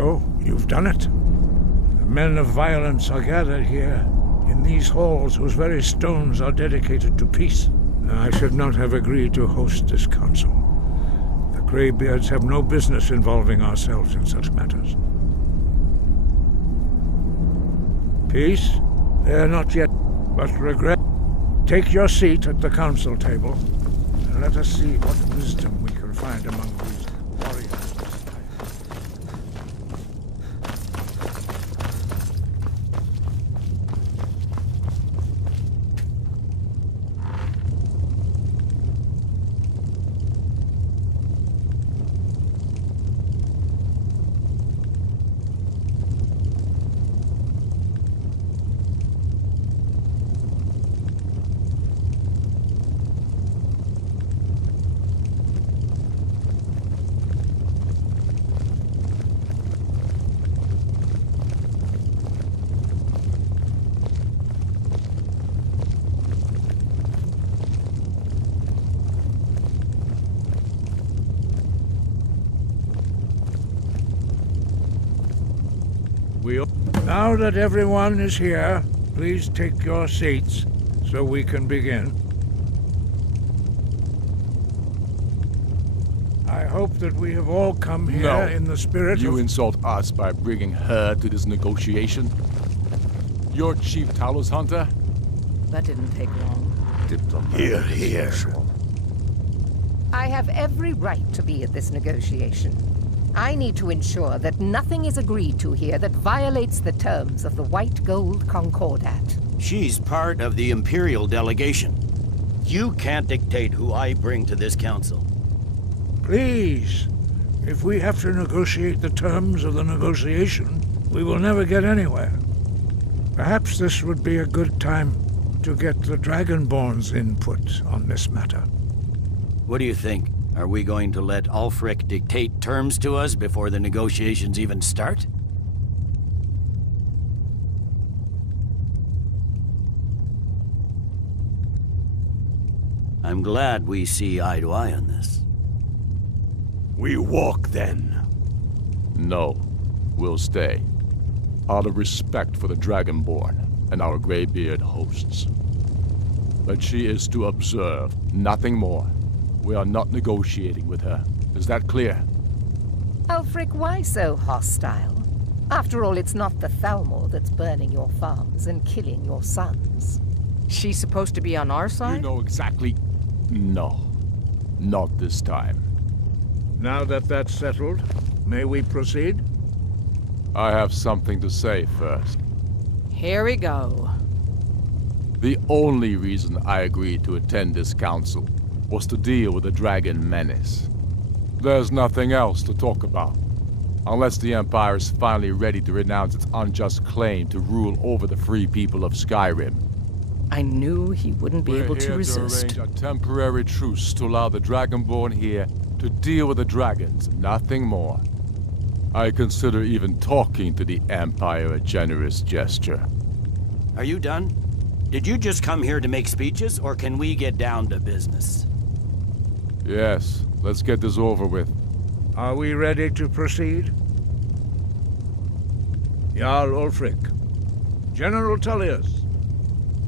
So, you've done it. The men of violence are gathered here, in these halls whose very stones are dedicated to peace. I should not have agreed to host this council. The Greybeards have no business involving ourselves in such matters. Peace? They are not yet, but regret. Take your seat at the council table, and let us see what wisdom we can find among these warriors. Now that everyone is here, please take your seats so we can begin. I hope that we have all come here in the spirit of... You insult us by bringing her to this negotiation? You're Chief Talos Hunter? That didn't take long. Hear, hear. I have every right to be at this negotiation. I need to ensure that nothing is agreed to here that violates the terms of the White Gold Concordat. She's part of the Imperial delegation. You can't dictate who I bring to this council. Please, if we have to negotiate the terms of the negotiation, we will never get anywhere. Perhaps this would be a good time to get the Dragonborn's input on this matter. What do you think? Are we going to let Ulfric dictate terms to us before the negotiations even start? I'm glad we see eye to eye on this. We walk then. No, we'll stay. Out of respect for the Dragonborn and our Greybeard hosts. But she is to observe, nothing more. We are not negotiating with her. Is that clear? Ulfric, why so hostile? After all, it's not the Thalmor that's burning your farms and killing your sons. She's supposed to be on our side? You know exactly... No. Not this time. Now that that's settled, may we proceed? I have something to say first. Here we go. The only reason I agreed to attend this council was to deal with the Dragon Menace. There's nothing else to talk about. Unless the Empire is finally ready to renounce its unjust claim to rule over the free people of Skyrim. I knew he wouldn't be able to resist. We're here to arrange a temporary truce to allow the Dragonborn here to deal with the dragons, nothing more. I consider even talking to the Empire a generous gesture. Are you done? Did you just come here to make speeches, or can we get down to business? Yes, let's get this over with. Are we ready to proceed? Jarl Ulfric, General Tullius,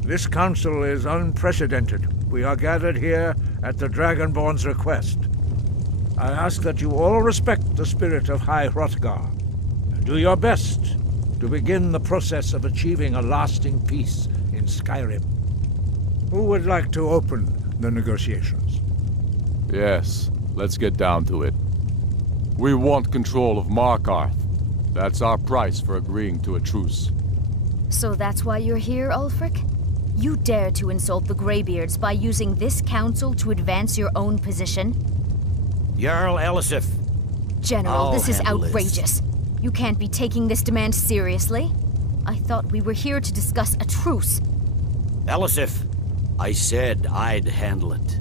this council is unprecedented. We are gathered here at the Dragonborn's request. I ask that you all respect the spirit of High Hrothgar, and do your best to begin the process of achieving a lasting peace in Skyrim. Who would like to open the negotiations? Yes, let's get down to it. We want control of Markarth. That's our price for agreeing to a truce. So that's why you're here, Ulfric? You dare to insult the Greybeards by using this council to advance your own position? Jarl Elisif. General, this is handle outrageous. You can't be taking this demand seriously. I thought we were here to discuss a truce. Elisif, I said I'd handle it.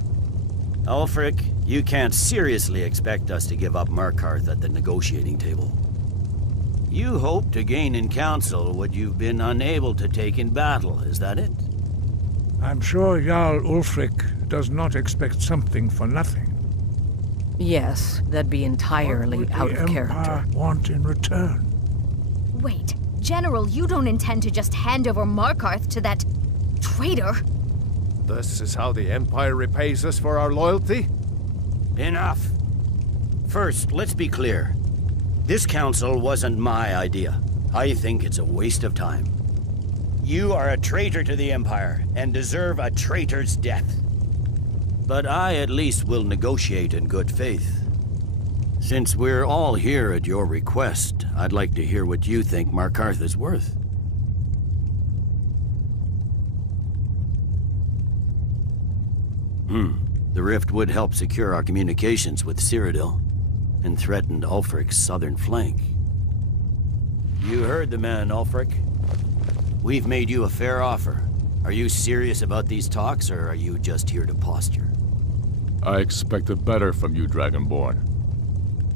Ulfric, you can't seriously expect us to give up Markarth at the negotiating table. You hope to gain in council what you've been unable to take in battle, is that it? I'm sure Jarl Ulfric does not expect something for nothing. Yes, that'd be entirely out of character. Empire want in return? Wait, General, you don't intend to just hand over Markarth to that traitor? This is how the Empire repays us for our loyalty? Enough. First, let's be clear. This council wasn't my idea. I think it's a waste of time. You are a traitor to the Empire, and deserve a traitor's death. But I at least will negotiate in good faith. Since we're all here at your request, I'd like to hear what you think Markarth is worth. The rift would help secure our communications with Cyrodiil, and threatened Ulfric's southern flank. You heard the man, Ulfric. We've made you a fair offer. Are you serious about these talks, or are you just here to posture? I expected better from you, Dragonborn.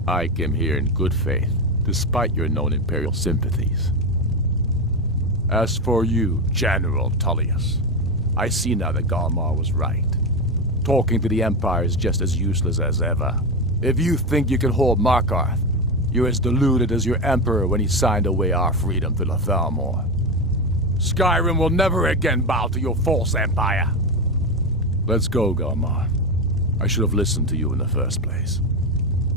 I came here in good faith, despite your known Imperial sympathies. As for you, General Tullius, I see now that Galmar was right. Talking to the Empire is just as useless as ever. If you think you can hold Markarth, you're as deluded as your Emperor when he signed away our freedom to the Thalmor. Skyrim will never again bow to your false empire. Let's go, Galmar. I should have listened to you in the first place.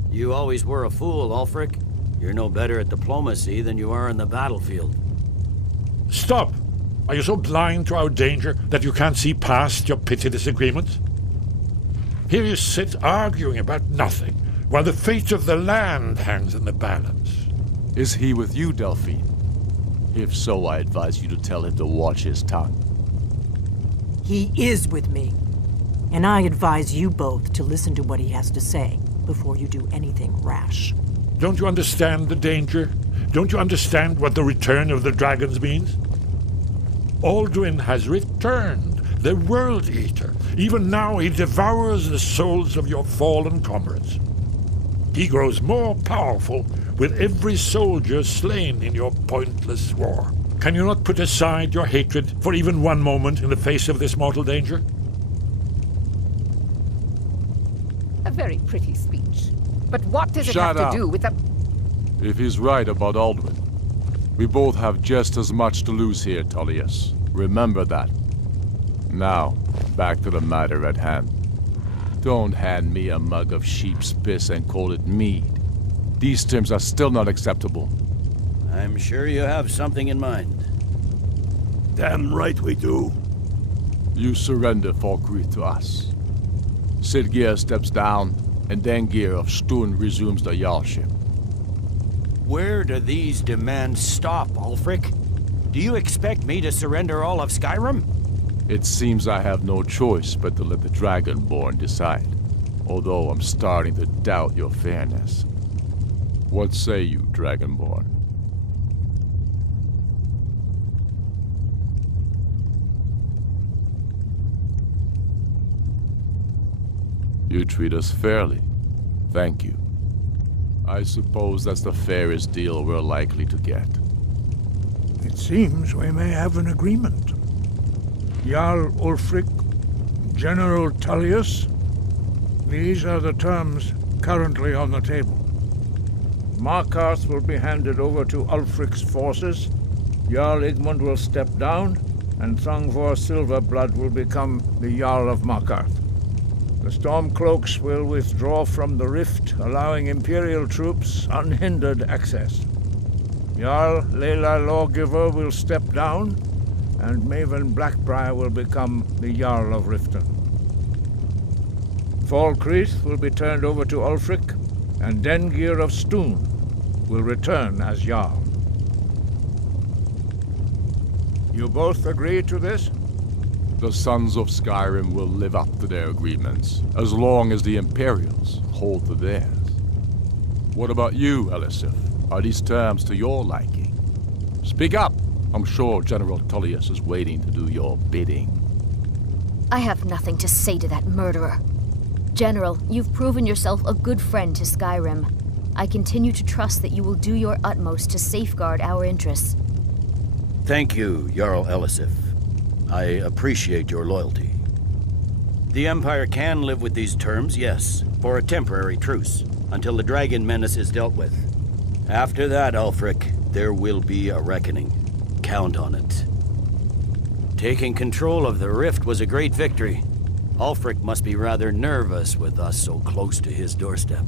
You always were a fool, Ulfric. You're no better at diplomacy than you are in the battlefield. Stop! Are you so blind to our danger that you can't see past your petty disagreements? Here you sit arguing about nothing, while the fate of the land hangs in the balance. Is he with you, Delphine? If so, I advise you to tell him to watch his tongue. He is with me. And I advise you both to listen to what he has to say before you do anything rash. Don't you understand the danger? Don't you understand what the return of the dragons means? Alduin has returned, the World Eater. Even now he devours the souls of your fallen comrades. He grows more powerful with every soldier slain in your pointless war. Can you not put aside your hatred for even one moment in the face of this mortal danger? A very pretty speech. But what does it have to do with the... If he's right about Alduin, we both have just as much to lose here, Tullius. Remember that. Now, back to the matter at hand. Don't hand me a mug of sheep's piss and call it mead. These terms are still not acceptable. I'm sure you have something in mind. Damn right we do. You surrender Falkreath to us. Sidgeir steps down, and Dengir of Stun resumes the Jarlship. Where do these demands stop, Ulfric? Do you expect me to surrender all of Skyrim? It seems I have no choice but to let the Dragonborn decide, although I'm starting to doubt your fairness. What say you, Dragonborn? You treat us fairly. Thank you. I suppose that's the fairest deal we're likely to get. It seems we may have an agreement. Jarl Ulfric, General Tullius, these are the terms currently on the table. Markarth will be handed over to Ulfric's forces, Jarl Igmund will step down, and Thongvor Silverblood will become the Jarl of Markarth. The Stormcloaks will withdraw from the rift, allowing Imperial troops unhindered access. Jarl Leila Lawgiver will step down, and Maven Blackbriar will become the Jarl of Riften. Falkreath will be turned over to Ulfric, and Dengir of Stun will return as Jarl. You both agree to this? The Sons of Skyrim will live up to their agreements, as long as the Imperials hold to theirs. What about you, Elisif? Are these terms to your liking? Speak up! I'm sure General Tullius is waiting to do your bidding. I have nothing to say to that murderer. General, you've proven yourself a good friend to Skyrim. I continue to trust that you will do your utmost to safeguard our interests. Thank you, Jarl Elisif. I appreciate your loyalty. The Empire can live with these terms, yes, for a temporary truce, until the dragon menace is dealt with. After that, Ulfric, there will be a reckoning. Count on it. Taking control of the rift was a great victory. Ulfric must be rather nervous with us so close to his doorstep.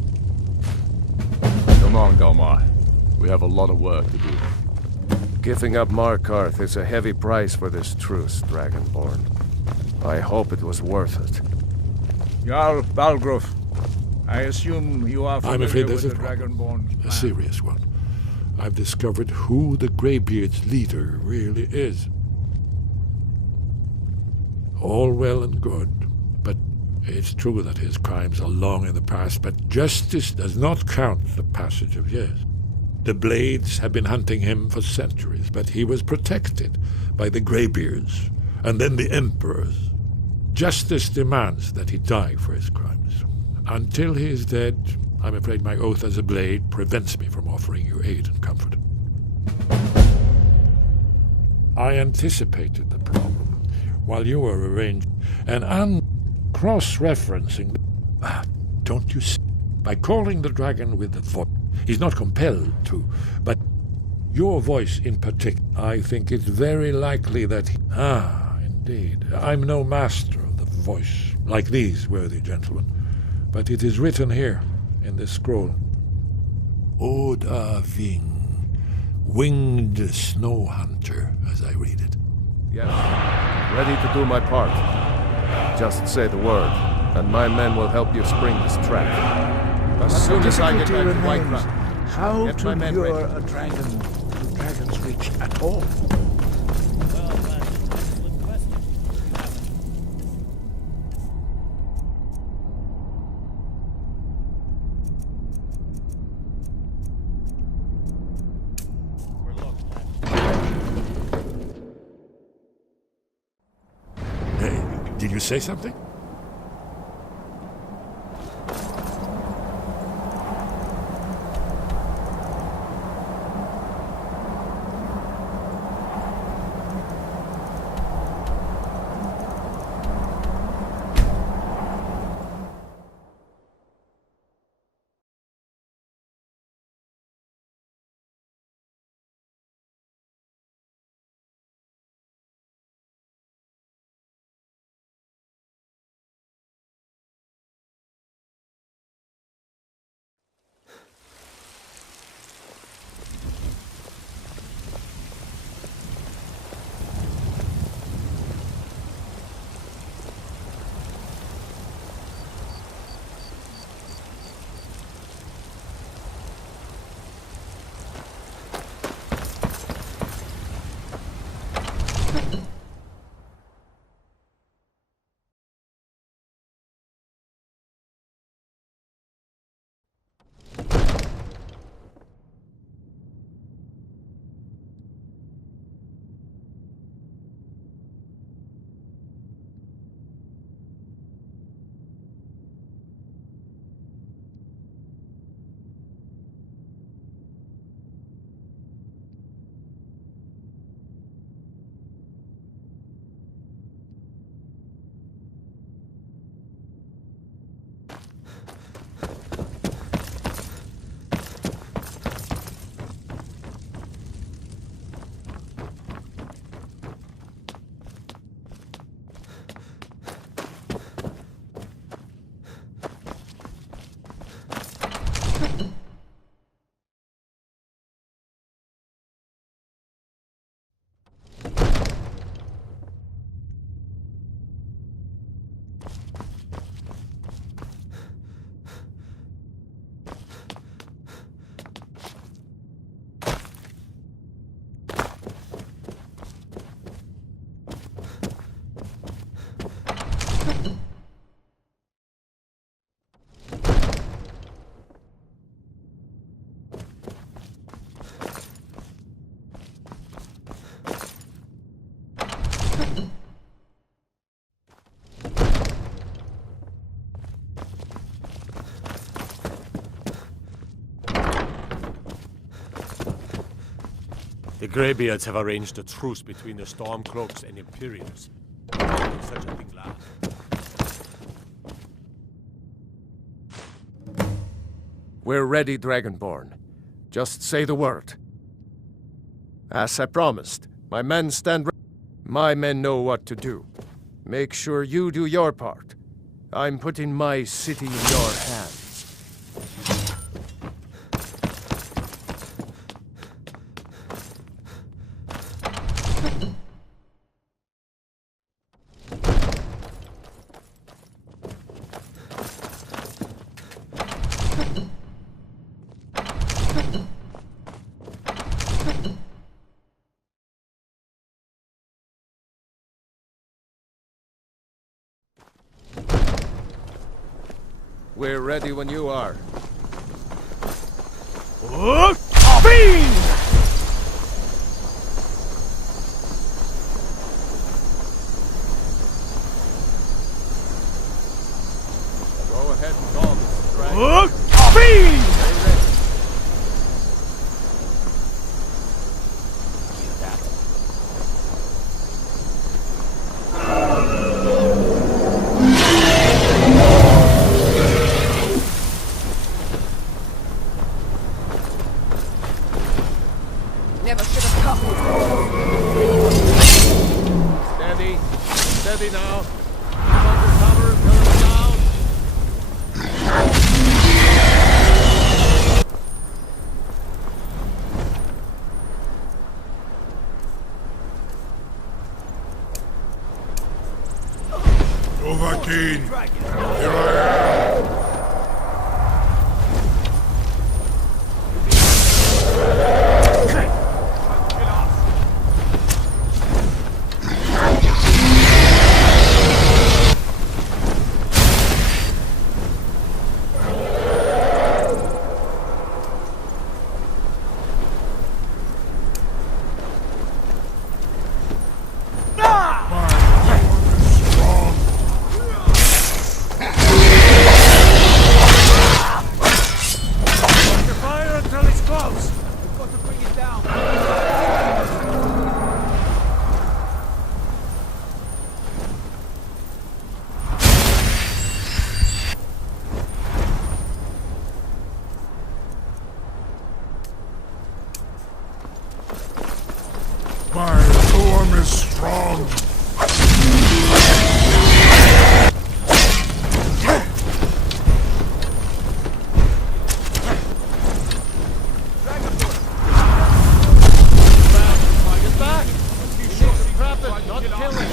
Come on, Galmar. We have a lot of work to do. Giving up Markarth is a heavy price for this truce, Dragonborn. I hope it was worth it. Jarl Balgruf, I assume you are familiar I'm afraid with there's the a problem. Dragonborn A plan. serious one. I've discovered who the Greybeard's leader really is. All well and good, but it's true that his crimes are long in the past, but justice does not count the passage of years. The Blades have been hunting him for centuries, but he was protected by the Greybeards, and then the Emperors. Justice demands that he die for his crimes. Until he is dead, I'm afraid my oath as a Blade prevents me from offering you aid and comfort. I anticipated the problem while you were arranging, and cross-referencing. Don't you see? By calling the dragon with the voice, he's not compelled to, but your voice in particular, I think it's very likely that he... Indeed. I'm no master of the voice, like these worthy gentlemen, but it is written here, in this scroll. Oda Ving, winged snow hunter, as I read it. Yes. Ready to do my part. Just say the word, and my men will help you spring this trap. As soon as I get back to Whiterun, how get to my men lure ready. a dragon to Dragon's Reach at all? Hey, did you say something? The Greybeards have arranged a truce between the Stormcloaks and Imperials. Such a big laugh. We're ready, Dragonborn. Just say the word. As I promised, my men stand ready. My men know what to do. Make sure you do your part. I'm putting my city in your hands. We're ready when you are. Go ahead and call this dragon. Never should have come. Steady. Steady now. Come under cover. Coming down. Dovahkiin! Here I am! My storm is strong. Get back! You should trap it, not kill it.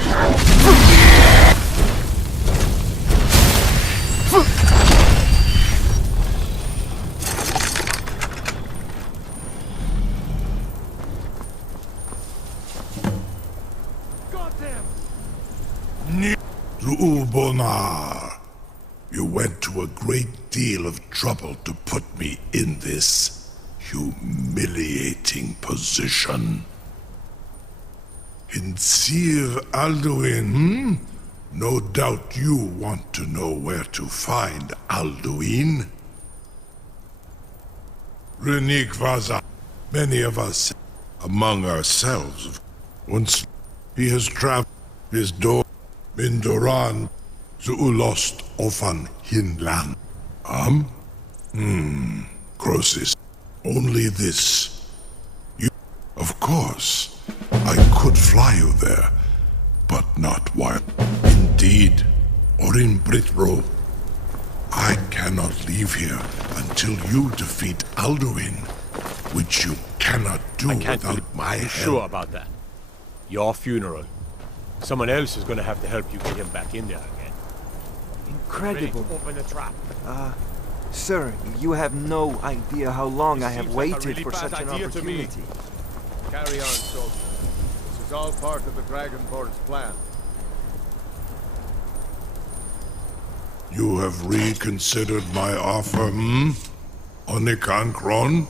Ulbonar, you went to a great deal of trouble to put me in this humiliating position. In Sir Alduin, no doubt you want to know where to find Alduin. Renik Vaza, many of us among ourselves, once he has traveled his door. Mindoran Zuulost Ofan Hinland. Crosis. Only this. You, of course, I could fly you there, but not while. Indeed, or in Britro. I cannot leave here until you defeat Alduin, which you cannot do without my help. Sure about that. Your funeral. Someone else is going to have to help you get him back in there again. Incredible. Ready, open the trap. Sir, you have no idea how long I have waited for such an opportunity. Carry on, soldier. This is all part of the Dragonborn's plan. You have reconsidered my offer, Onikan Kron?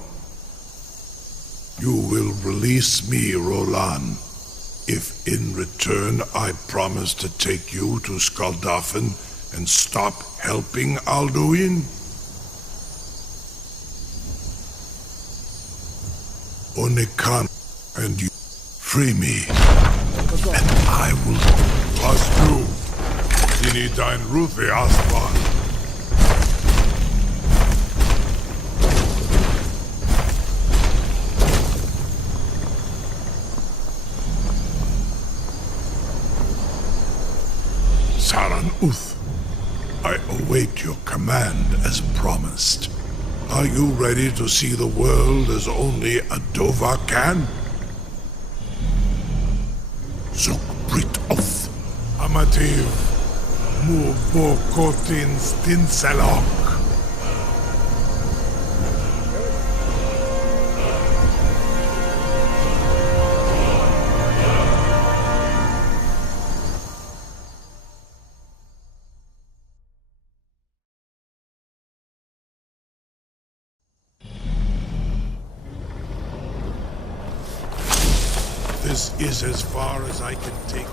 You will release me, Roland, if in return I promise to take you to Skaldafen and stop helping Alduin? Onikan, and you free me, and I will trust you. Sini dein Rufe Aspan. Saran Uth, I await your command as promised. Are you ready to see the world as only a Dova can? Zuk Brit Oth, Amativ, Mubokotin Stinselok. This is as far as I can take.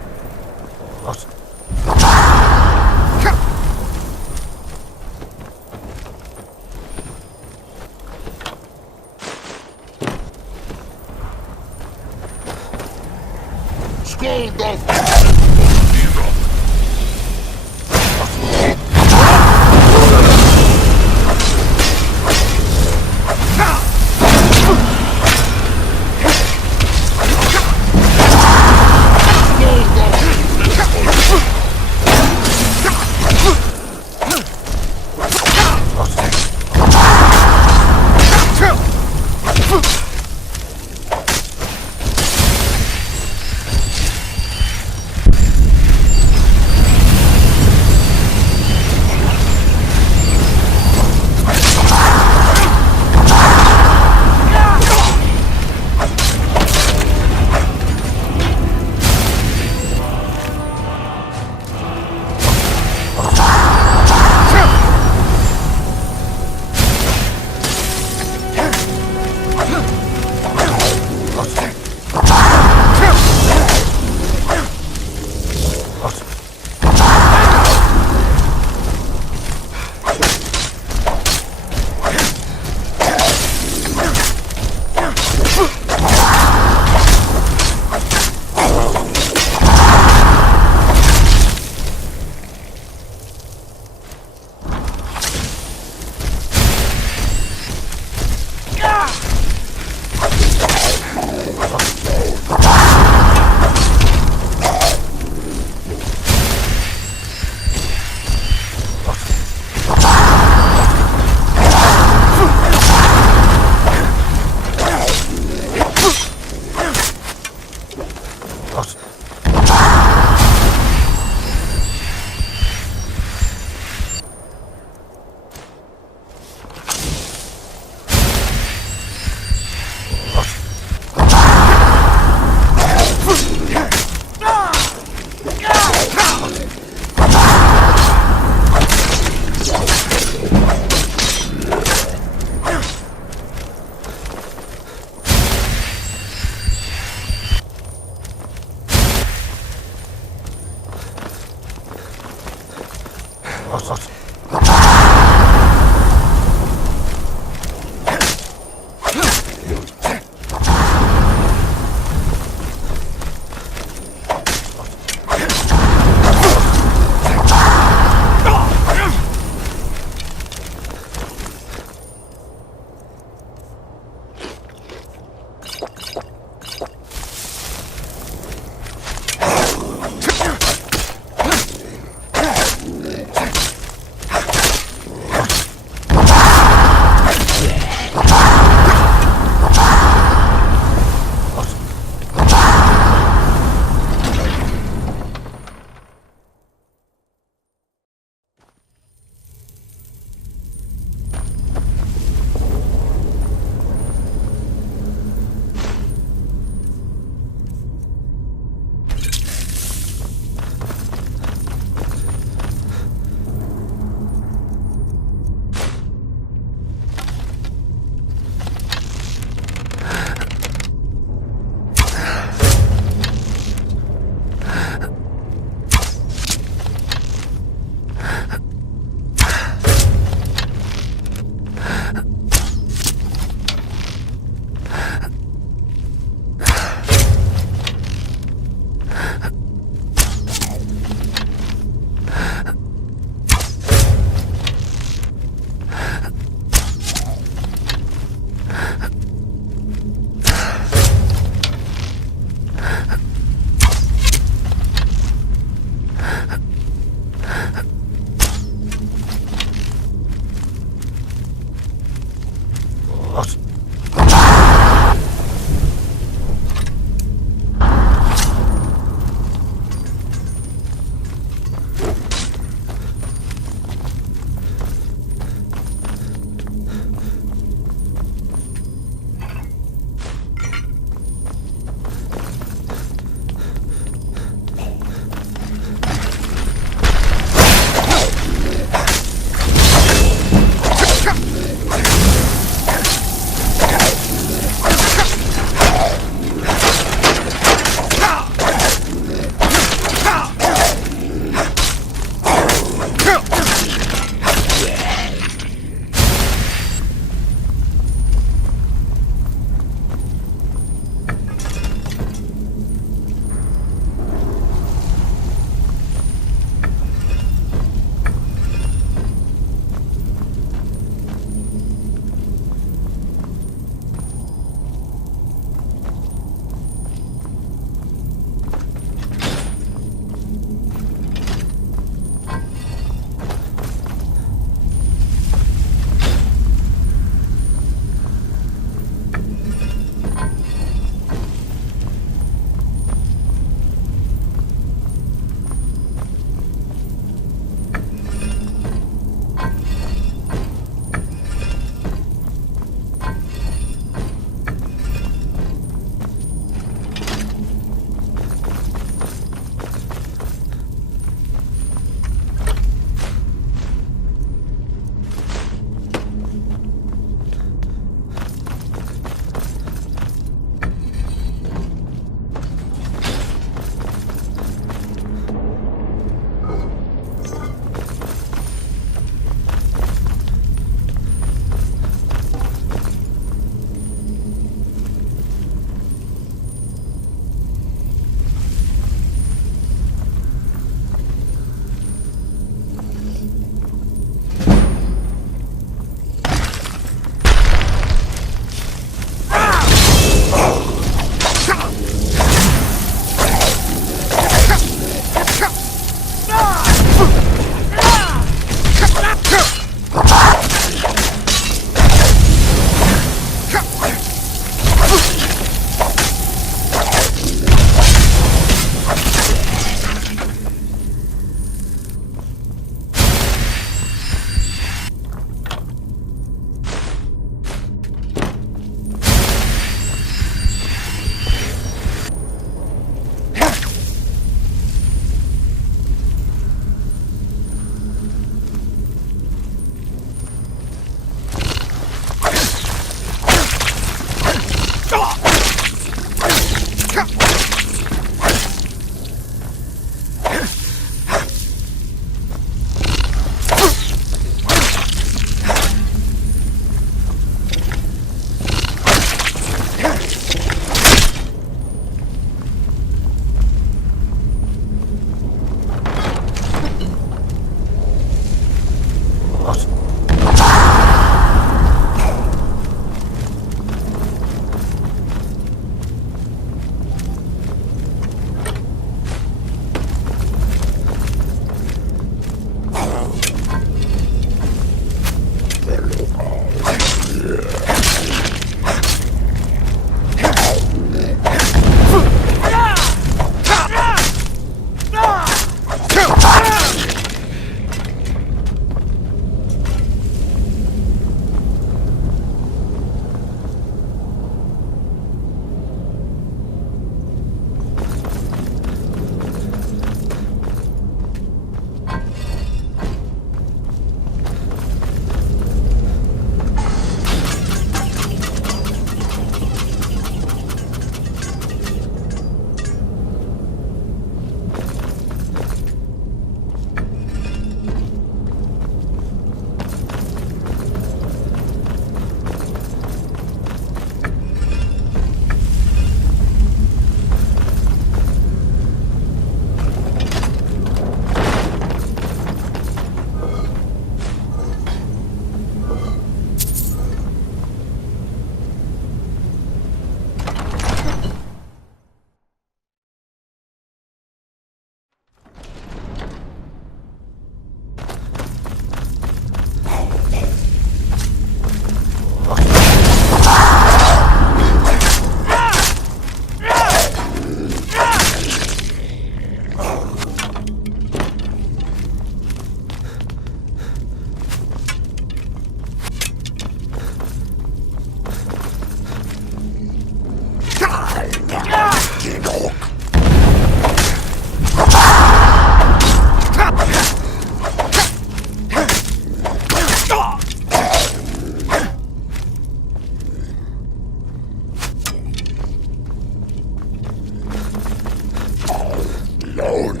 alone.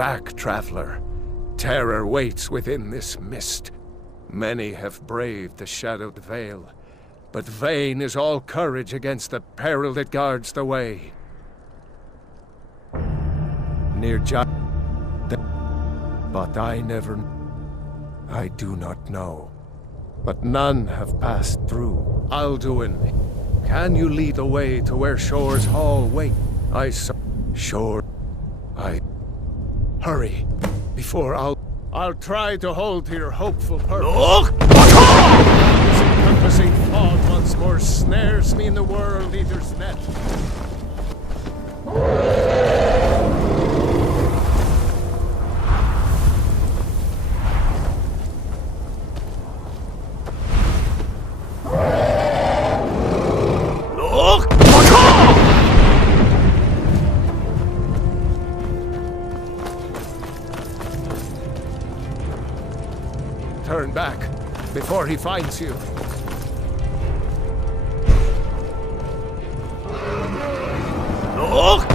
back, traveler. Terror waits within this mist. Many have braved the shadowed veil, but vain is all courage against the peril that guards the way. Near but I do not know. But none have passed through. Alduin, can you lead the way to where Shore's Hall wait? I saw Shore. Hurry, before I'll try to hold to your hopeful purpose. Look! This encompassing fog once more snares me in the World Eater's net. Turn back before he finds you. Look!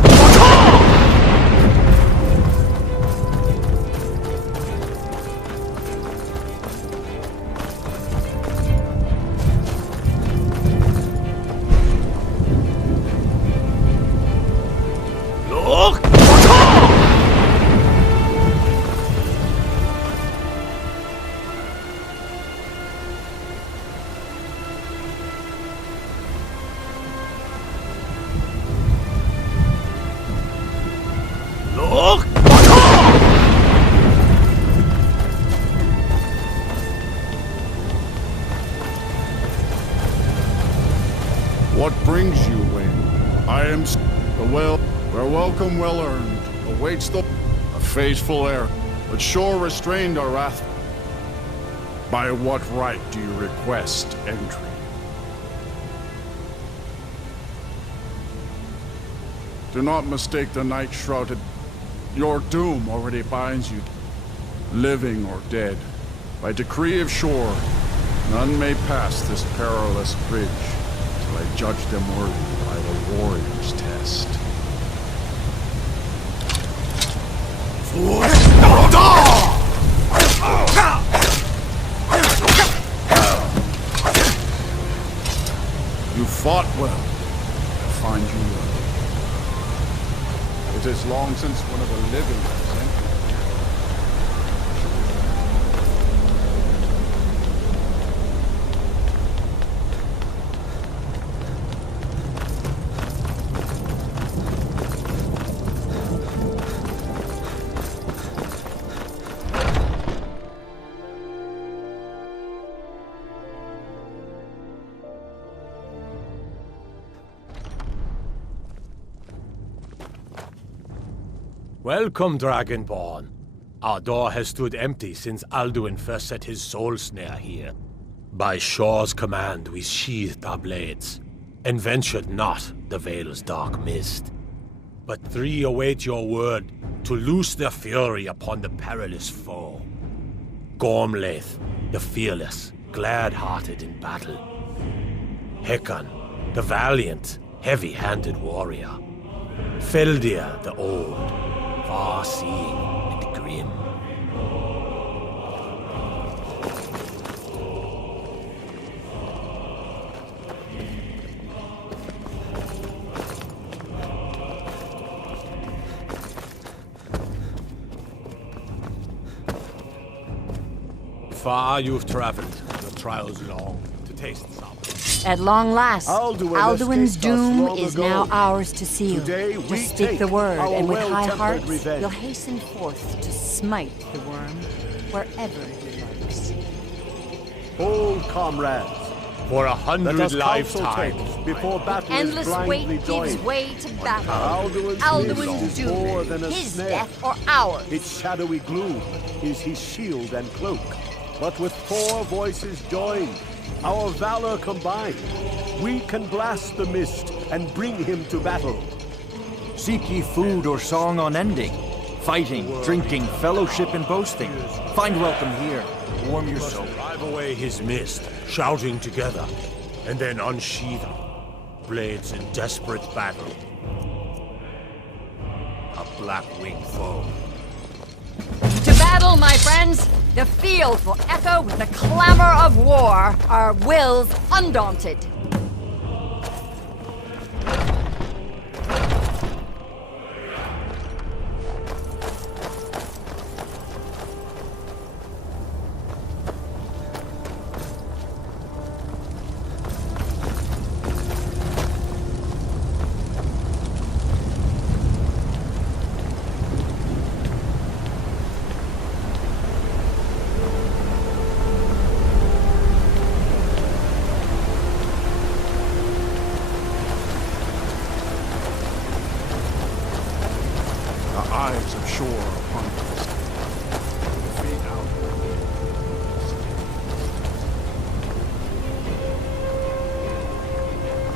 What brings you, Wayne? I am the well, where welcome well earned awaits a faithful heir, but Shore restrained our wrath. By what right do you request entry? Do not mistake the night shrouded. Your doom already binds you, living or dead. By decree of Shore, none may pass this perilous bridge till I judge them worthy by the warrior's test. You fought well. I find you well. It is long since one of the living has entered. Welcome, Dragonborn. Our door has stood empty since Alduin first set his soul snare here. By Shore's command, we sheathed our blades, and ventured not the Vale's dark mist. But three await your word to loose their fury upon the perilous foe. Gormlaith, the fearless, glad-hearted in battle. Hekon, the valiant, heavy-handed warrior. Feldir, the old, far-seeing and grim. Far you've traveled, your trials long, to taste some. At long last, Alduin's doom is ago. now ours to seal. Today we Just speak take the word, our and with high well-tempered hearts, revenge. you'll hasten forth to smite the worm wherever he lurks. Old comrades, For let 100 us counsel lifetimes. tales before battle is Endless blindly wait joined. gives way to battle. Alduin's Alduin's more than doom, a his snare. death or ours. Its shadowy gloom is his shield and cloak. But with 4 voices joined, our valor combined, we can blast the mist and bring him to battle. Seek ye food or song unending, fighting, drinking, fellowship, and boasting. Find welcome here. Warm your soul. Drive away his mist, shouting together, and then unsheath them, blades in desperate battle. A black-winged foe, To battle, my friends! The field will echo with the clamor of war, our wills undaunted. Eyes of shore upon us. Fade out.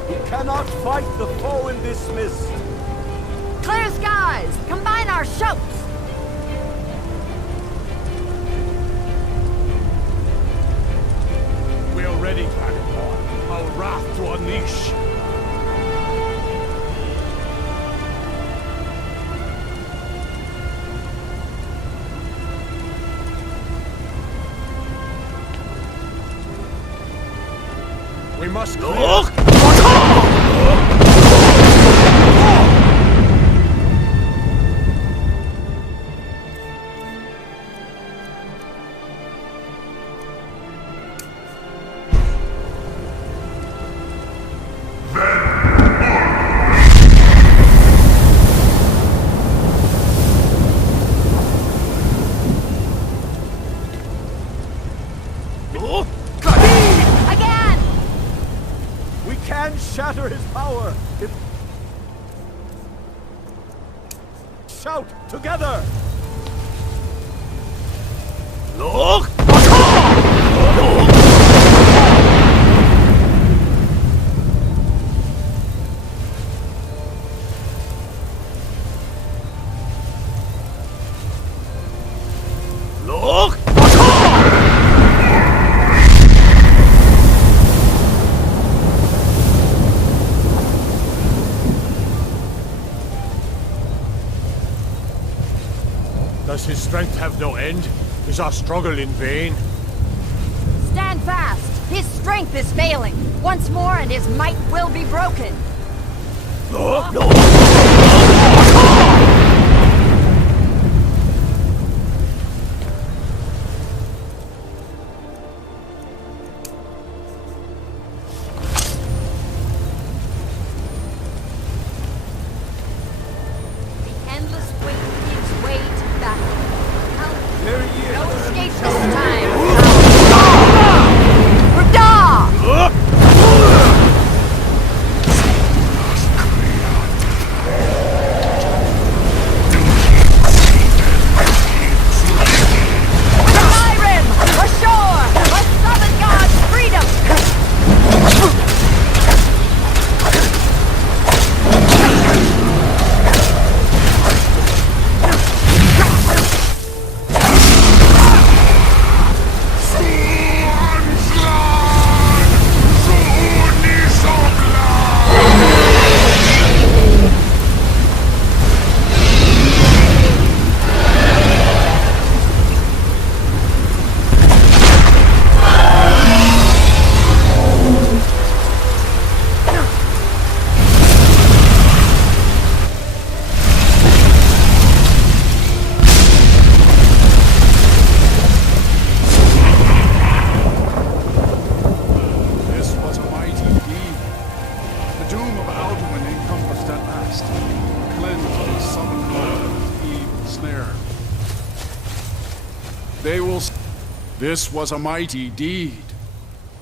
We cannot fight the foe in this mist. Clear skies! Combine our shouts! We are ready, Dragonborn. Our wrath to unleash. We must clear. Shatter his power! Shout together! Look! Look! Does his strength have no end? Is our struggle in vain? Stand fast! His strength is failing! Once more and his might will be broken! The endless wait gives way to battle. No escape this time! Rada! Skyrim! Ashore! A southern god's freedom! This was a mighty deed.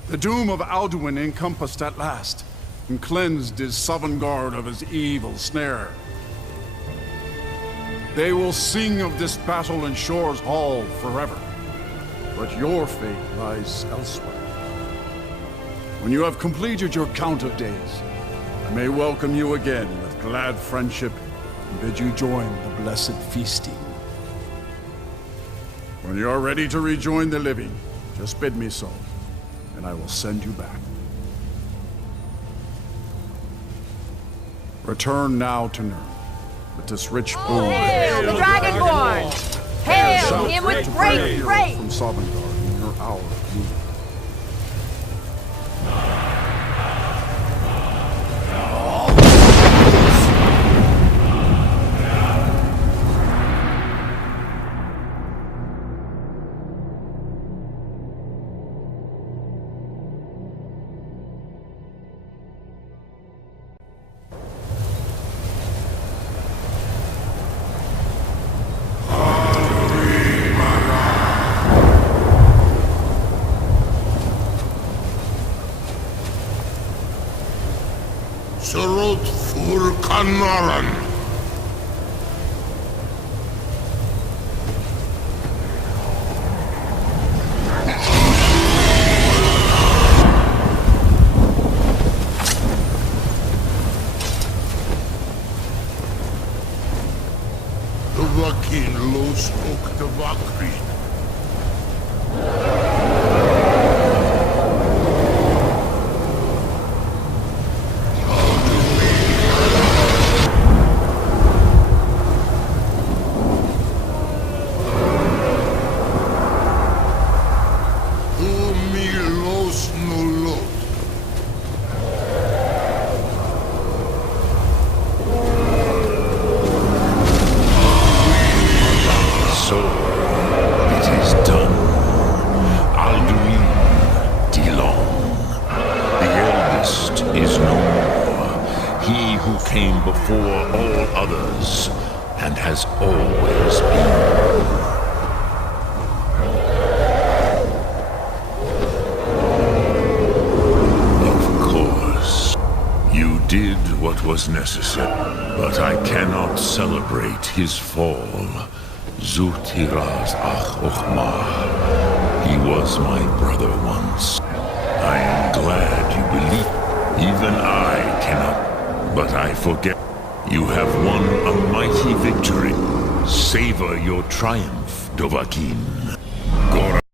The doom of Alduin encompassed at last, and cleansed his Sovngarde of his evil snare. They will sing of this battle in Shore's Hall forever, but your fate lies elsewhere. When you have completed your count of days, I may welcome you again with glad friendship and bid you join the blessed feasting. When you are ready to rejoin the living, just bid me so, and I will send you back. Return now to Nurn with this rich boon. Hail the Dragonborn! Hail him with great praise! From Sovngarde in your hour of need. Surut fur kanaran. Vakin los ok de vakri. Came before all others, and has always been. Of course, you did what was necessary, but I cannot celebrate his fall. Zutiraz ach ochma. He was my brother once. I am glad you believe. Even I cannot. But I forget. You have won a mighty victory. Savor your triumph, Dovahkiin.